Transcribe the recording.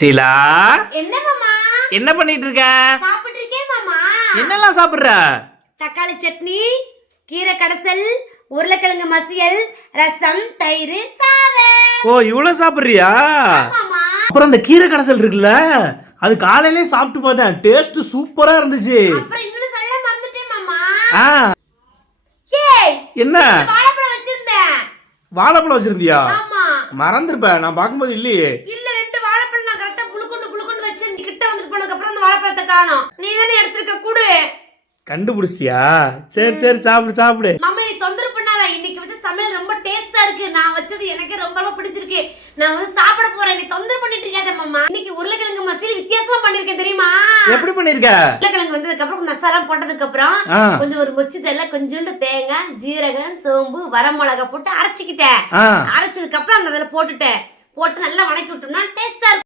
ஷீலா, என்ன மாமா? என்ன பண்ணிட்டு இருக்க? சாப்பிட்டு இருக்கேன் மாமா. என்னெல்லாம் சாப்பிடுற? தக்காளி சட்னி, கீரை கடைசல், உருளைக்கிழங்கு மசியல், ரசம், தயிர், சாதம். ஓ, இவ்வளவு சாப்பிடுறியா? மாமா, அப்புறம் அந்த கீரை கடைசல் இருக்குல்ல, அது காலையிலே சாப்பிட்டு பார்த்தேன், டேஸ்ட் சூப்பரா இருந்துச்சு. அப்புறம் இன்னும் சொல்ல மறந்துட்டேன் மாமா. ஆ, ஏய், என்ன? வாழைப்பழம் வச்சிருந்தேன். வாழைப்பழம் வச்சிருந்தியா? ஆமா. மறந்துருப்ப, நான் பார்க்கும்போது இல்லையே. இல்ல, 2 வாழைப்பழம் நான் கரெக்டா புளுக்குண்டு வச்சேன். நீ கிட்ட வந்துட்டு போனதுக்கு அப்புறம் அந்த வாழைப்பழத்தை காணோம். நீ தானே எடுத்துக்க, குடு. கண்டுபிடிச்சியா? சரி சரி, சாப்பிடு சாப்பிடு. மாமா, நீ தொந்தரவு பண்ணாத. இன்னைக்கு வச்ச சமையல் ரொம்ப டேஸ்டா இருக்கு. நான் வச்சது எனக்கு ரொம்ப பிடிச்சிருக்கு. நான் வந்து சாப்பிட போறேன். நீ தொந்தரவு பண்ணிட்டு இருக்காத மாமா. இன்னைக்கு உருளைக்கிழங்கு மசியல் வித்தியாசமா பண்ணிருக்கேன் தெரியுமா? எப்படி பண்ணிருக்க? உருளைக்கிழங்கு வந்ததுக்கு அப்புறம் மசாலா போட்டதுக்கு அப்புறம் ஆ. கொஞ்சம் ஒரு மொச்சிச்சல்ல, கொஞ்சோண்டு தேங்காய், ஜீரகம், சோம்பு, வரமிளகா போட்டு அரைச்சிக்கிட்டேன். ஆ. அரைச்சதுக்கு அப்புறம் அந்த அதுல போட்டு நல்லா வணக்கி விட்டோம்னா டேஸ்டா இருக்கும்.